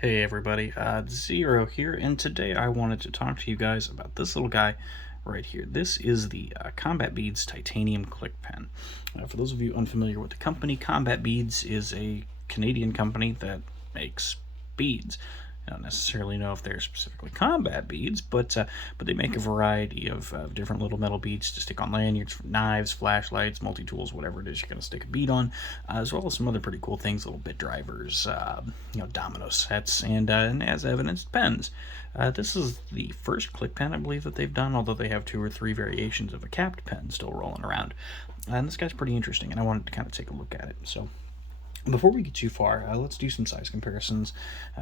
Hey everybody, Zero here, and today I wanted to talk to you guys about this little guy right here. This is the Combat Beads Titanium Click Pen. For those of you unfamiliar with the company, Combat Beads is a Canadian company that makes beads. I don't necessarily know if they're specifically combat beads, but they make a variety of different little metal beads to stick on lanyards, knives, flashlights, multi-tools, whatever it is you're going to stick a bead on, as well as some other pretty cool things, little bit drivers, domino sets, and as evidenced, pens. This is the first click pen I believe that they've done, although they have two or three variations of a capped pen still rolling around. And this guy's pretty interesting, and I wanted to kind of take a look at it. So before we get too far, let's do some size comparisons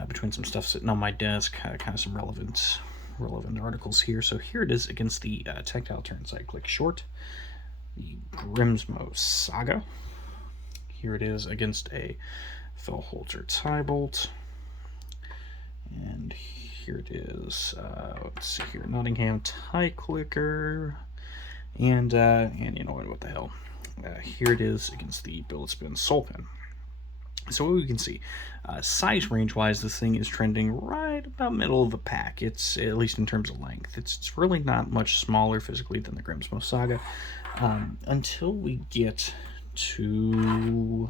between some stuff sitting on my desk, kind of some relevant articles here. So here it is against the Tactile Turn Side Click Short, the Grimsmo Saga. Here it is against a Fellholzer tie bolt, and here it is. Let's see here, Nottingham tie clicker, and you know what the hell. Here it is against the Billet Spin Soul Pen. So what we can see, size range-wise, this thing is trending right about middle of the pack. It's, at least in terms of length, it's really not much smaller physically than the Grimsmo Saga, until we get to,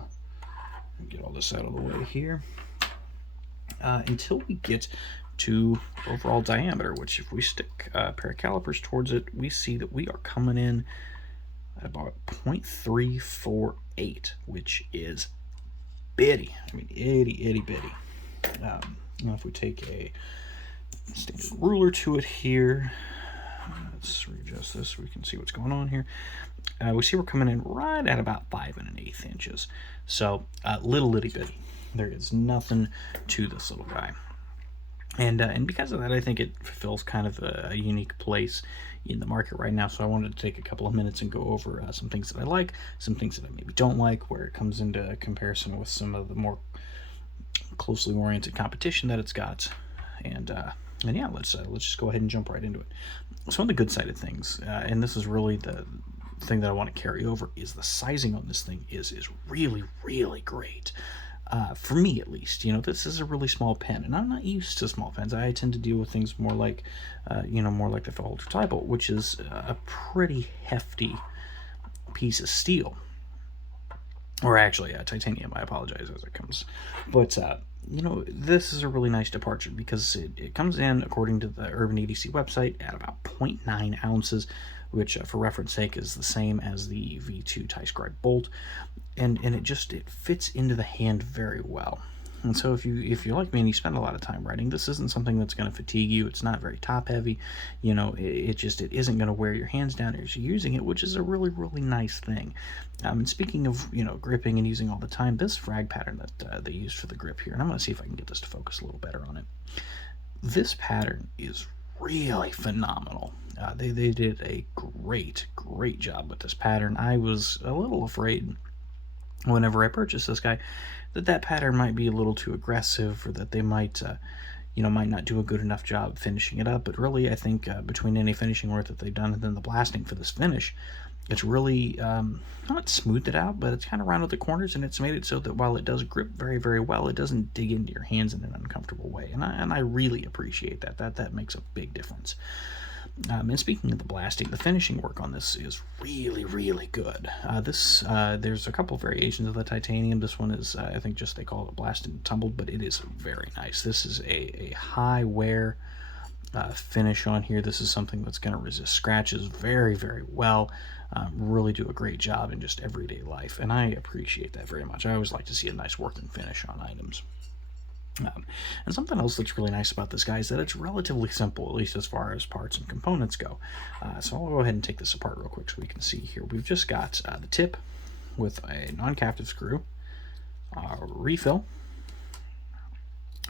get all this out of the way here, until we get to overall diameter, which if we stick a pair of calipers towards it, we see that we are coming in at about 0.348, which is bitty. I mean, itty bitty. Now if we take a standard ruler to it here, let's readjust this so we can see what's going on here. We see we're coming in right at about 5 1/8 inches. So little itty bitty. There is nothing to this little guy. And because of that, I think it fulfills kind of a unique place in the market right now. So I wanted to take a couple of minutes and go over some things that I like, some things that I maybe don't like, where it comes into comparison with some of the more closely oriented competition that it's got. And yeah, let's just go ahead and jump right into it. So on the good side of things, and this is really the thing that I want to carry over, is the sizing on this thing is really great. For me at least, this is a really small pen, and I'm not used to small pens. I tend to deal with things more like, more like the Fellholzer tie bolt, which is a pretty hefty piece of steel, or actually titanium. I apologize as it comes, but this is a really nice departure because it comes in, according to the Urban EDC website, at about 0.9 ounces, which for reference sake is the same as the V2 tie scribe bolt, and it fits into the hand very well. And so if you're like me and you spend a lot of time writing, this isn't something that's going to fatigue you. It's not very top heavy. It isn't going to wear your hands down as you're using it, which is a really nice thing. And speaking of gripping and using all the time, this frag pattern that they used for the grip here, and I'm going to see if I can get this to focus a little better on it. This pattern is really phenomenal. They did a great job with this pattern. I was a little afraid whenever I purchased this guy that pattern might be a little too aggressive, or that they might not do a good enough job finishing it up. But really, I think between any finishing work that they've done and then the blasting for this finish, it's really not smoothed it out, but it's kind of rounded the corners, and it's made it so that while it does grip very well, it doesn't dig into your hands in an uncomfortable way. And I really appreciate that. That makes a big difference. And speaking of the blasting, the finishing work on this is really good. There's a couple variations of the titanium. This one is, I think, just they call it blasted and tumbled, but it is very nice. This is a high wear finish on here. This is something that's going to resist scratches very well. Really do a great job in just everyday life, and I appreciate that very much. I always like to see a nice working finish on items. And something else that's really nice about this guy is that it's relatively simple, at least as far as parts and components go. So I'll go ahead and take this apart real quick so we can see here. We've just got the tip with a non-captive screw, refill,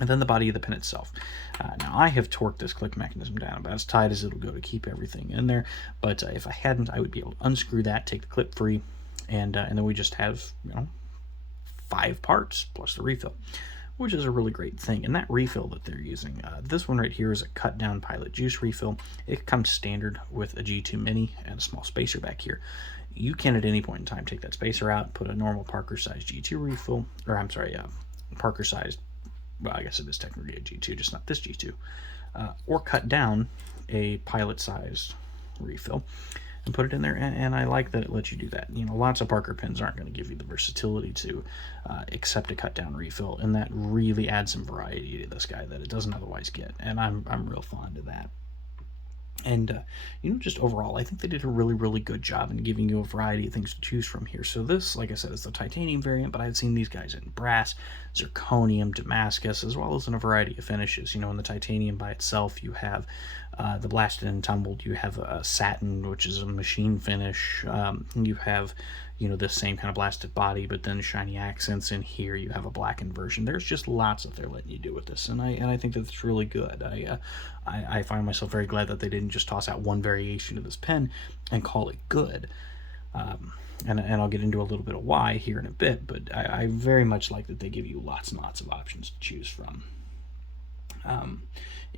and then the body of the pen itself. Now I have torqued this click mechanism down about as tight as it'll go to keep everything in there, but if I hadn't, I would be able to unscrew that, take the clip free, and then we just have 5 parts plus the refill, which is a really great thing. And that refill that they're using, this one right here is a cut down Pilot Juice refill. It comes standard with a G2 Mini and a small spacer back here. You can at any point in time take that spacer out, put a normal Parker sized G2 refill, or I'm sorry, Parker sized well, I guess it is technically a G2, just not this G2, or cut down a pilot-sized refill and put it in there, and I like that it lets you do that. You know, lots of Parker pens aren't going to give you the versatility to accept a cut down refill, and that really adds some variety to this guy that it doesn't otherwise get, and I'm real fond of that. And you know, just overall, I think they did a really good job in giving you a variety of things to choose from here. So this, like I said, is the titanium variant, but I've seen these guys in brass, zirconium, Damascus, as well as in a variety of finishes. You know, in the titanium by itself, you have the blasted and tumbled, you have a satin, which is a machine finish, you have, you know, this same kind of blasted body, but then shiny accents. In here you have a blackened version. There's just lots that they're letting you do with this, and I think that's really good. I find myself very glad that they didn't just toss out one variation of this pen and call it good. And I'll get into a little bit of why here in a bit, but I very much like that they give you lots and lots of options to choose from.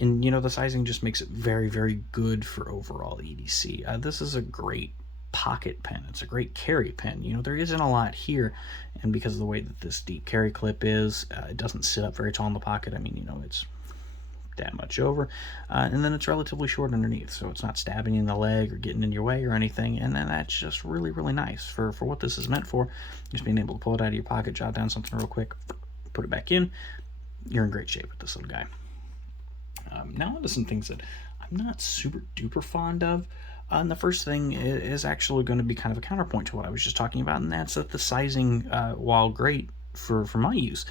And you know, the sizing just makes it very good for overall EDC. This is a great pocket pen. It's a great carry pen. You know, there isn't a lot here, and because of the way that this deep carry clip is, it doesn't sit up very tall in the pocket. I mean, you know, it's that much over, and then it's relatively short underneath, so it's not stabbing you in the leg or getting in your way or anything, and then that's just really nice for what this is meant for. Just being able to pull it out of your pocket, jot down something real quick, put it back in. You're in great shape with this little guy. Now onto some things that I'm not super duper fond of. And the first thing is actually going to be kind of a counterpoint to what I was just talking about, and that's that the sizing, while great for my use,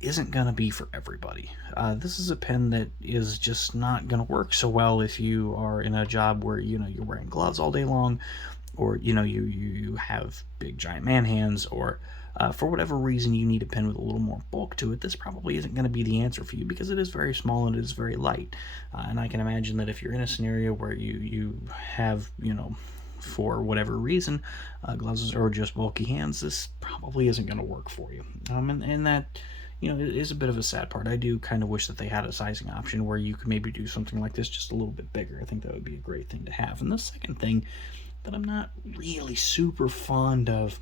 isn't going to be for everybody. This is a pen that is just not going to work so well if you are in a job where, you know, you're wearing gloves all day long, or, you know, you have big giant man hands, or for whatever reason you need a pen with a little more bulk to it. This probably isn't going to be the answer for you because it is very small and it is very light. And I can imagine that if you're in a scenario where you have, you know, for whatever reason, gloves or just bulky hands, this probably isn't going to work for you. And that, you know, it is a bit of a sad part. I do kind of wish that they had a sizing option where you could maybe do something like this just a little bit bigger. I think that would be a great thing to have. And the second thing that I'm not really super fond of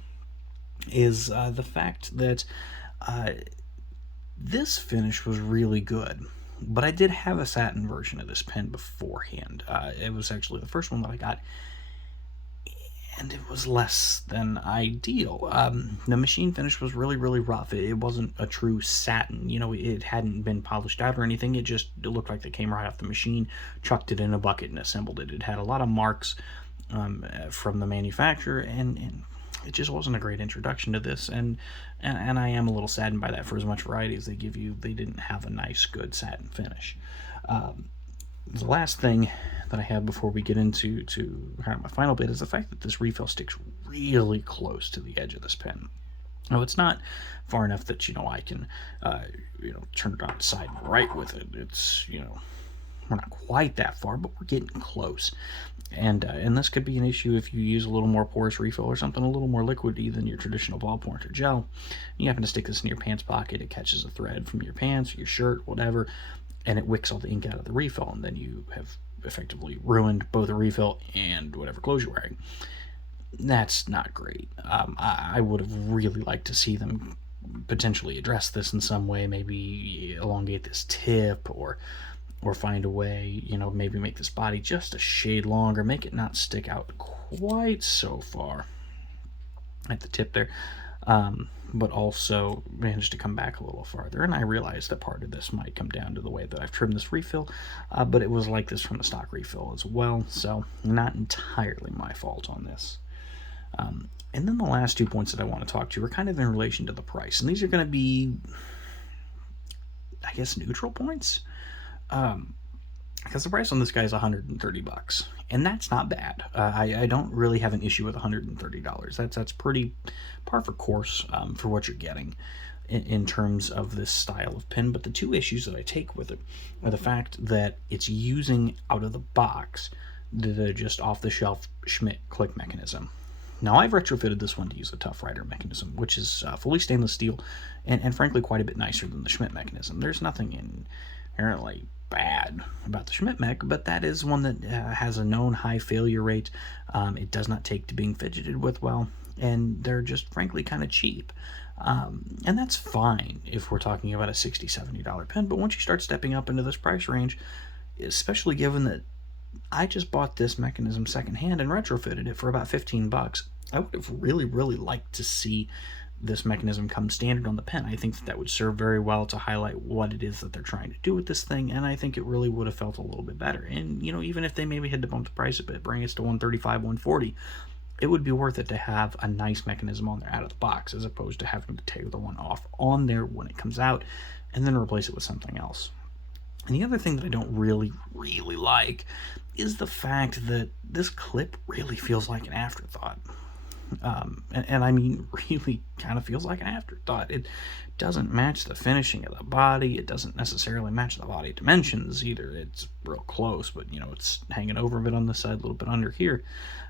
is the fact that this finish was really good, but I did have a satin version of this pen beforehand. It was actually the first one that I got, and it was less than ideal. The machine finish was really rough. It wasn't a true satin. You know, it hadn't been polished out or anything. It looked like they came right off the machine, chucked it in a bucket, and assembled it. It had a lot of marks from the manufacturer, and it just wasn't a great introduction to this, and I am a little saddened by that. For as much variety as they give you, they didn't have a nice, good satin finish. The last thing that I have before we get into my final bit is the fact that this refill sticks really close to the edge of this pen. Now, it's not far enough that, you know, I can, you know, turn it on its side and right with it. It's, you know, we're not quite that far, but we're getting close. And this could be an issue if you use a little more porous refill or something a little more liquidy than your traditional ballpoint or gel. You happen to stick this in your pants pocket, it catches a thread from your pants or your shirt, whatever, and it wicks all the ink out of the refill, and then you have effectively ruined both the refill and whatever clothes you're wearing. That's not great. I would have really liked to see them potentially address this in some way, maybe elongate this tip, or find a way, you know, maybe make this body just a shade longer, make it not stick out quite so far at the tip there, but also manage to come back a little farther. And I realize that part of this might come down to the way that I've trimmed this refill, but it was like this from the stock refill as well, so not entirely my fault on this. And then the last 2 points that I want to talk to are kind of in relation to the price, and these are going to be, I guess, neutral points. Because the price on this guy is $130, and that's not bad. I don't really have an issue with $130. That's pretty par for course for what you're getting in terms of this style of pen. But the two issues that I take with it are the fact that it's using out of the box the just off-the-shelf Schmidt click mechanism. Now, I've retrofitted this one to use the Tough Rider mechanism, which is fully stainless steel and frankly quite a bit nicer than the Schmidt mechanism. There's nothing inherently bad about the Schmidt mech, but that is one that has a known high failure rate. It does not take to being fidgeted with well, and they're just frankly kind of cheap. And that's fine if we're talking about a $60, $70 pen, but once you start stepping up into this price range, especially given that I just bought this mechanism secondhand and retrofitted it for about 15 bucks. I would have really, really liked to see this mechanism come standard on the pen. I think that would serve very well to highlight what it is that they're trying to do with this thing, and I think it really would have felt a little bit better. And, even if they maybe had to bump the price a bit, bring us to 135, 140, it would be worth it to have a nice mechanism on there out of the box, as opposed to having to take the one off on there when it comes out and then replace it with something else. And the other thing that I don't really, really like is the fact that this clip really feels like an afterthought. And I mean, really kind of feels like an afterthought. It doesn't match the finishing of the body. It doesn't necessarily match the body dimensions either. It's real close, but, it's hanging over a bit on this side, a little bit under here.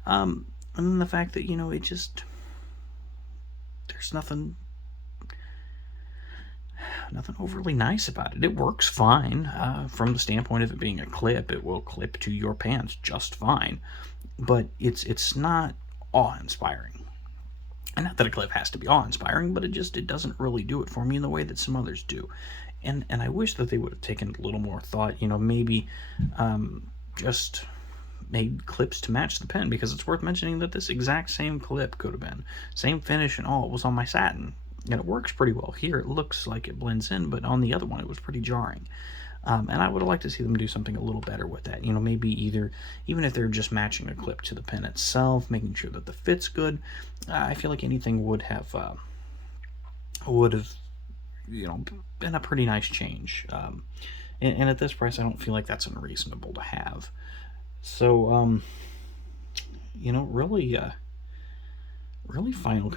And then the fact that, it just, there's nothing overly nice about it. It works fine from the standpoint of it being a clip. It will clip to your pants just fine, but it's not awe-inspiring. And not that a clip has to be awe-inspiring, but it doesn't really do it for me in the way that some others do. And I wish that they would have taken a little more thought, maybe just made clips to match the pen, because it's worth mentioning that this exact same clip could have been, same finish and all, it was on my satin. And it works pretty well here. It looks like it blends in, but on the other one, it was pretty jarring. And I would have liked to see them do something a little better with that. Maybe even if they're just matching a clip to the pen itself, making sure that the fit's good. I feel like anything would have been a pretty nice change. And at this price, I don't feel like that's unreasonable to have. So, really final.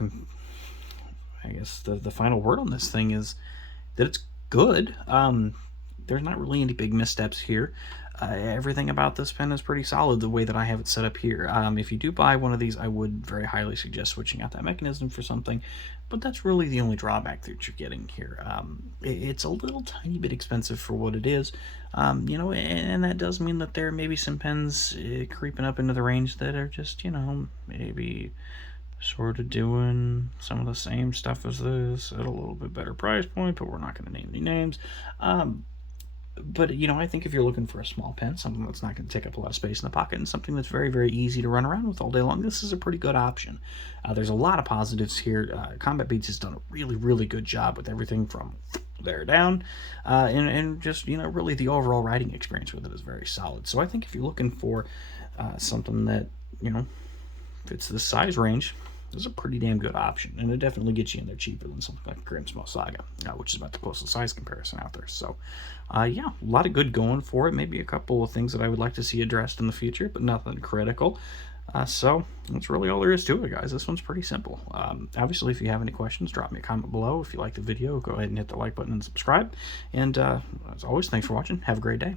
I guess the final word on this thing is that it's good. There's not really any big missteps here. Everything about this pen is pretty solid the way that I have it set up here. If you do buy one of these, I would very highly suggest switching out that mechanism for something, but that's really the only drawback that you're getting here. It's a little tiny bit expensive for what it is, and that does mean that there may be some pens creeping up into the range that are just, maybe sort of doing some of the same stuff as this at a little bit better price point, but we're not going to name any names. But, I think if you're looking for a small pen, something that's not going to take up a lot of space in the pocket, and something that's very, very easy to run around with all day long, this is a pretty good option. There's a lot of positives here. Combat Beats has done a really, really good job with everything from there down, and just, really the overall writing experience with it is very solid. So I think if you're looking for something that, fits this size range, this is a pretty damn good option, and it definitely gets you in there cheaper than something like Grimmsmo Saga, which is about the closest size comparison out there. So, yeah, a lot of good going for it. Maybe a couple of things that I would like to see addressed in the future, but nothing critical. So that's really all there is to it, guys. This one's pretty simple. Obviously, if you have any questions, drop me a comment below. If you like the video, go ahead and hit the like button and subscribe. And as always, thanks for watching. Have a great day.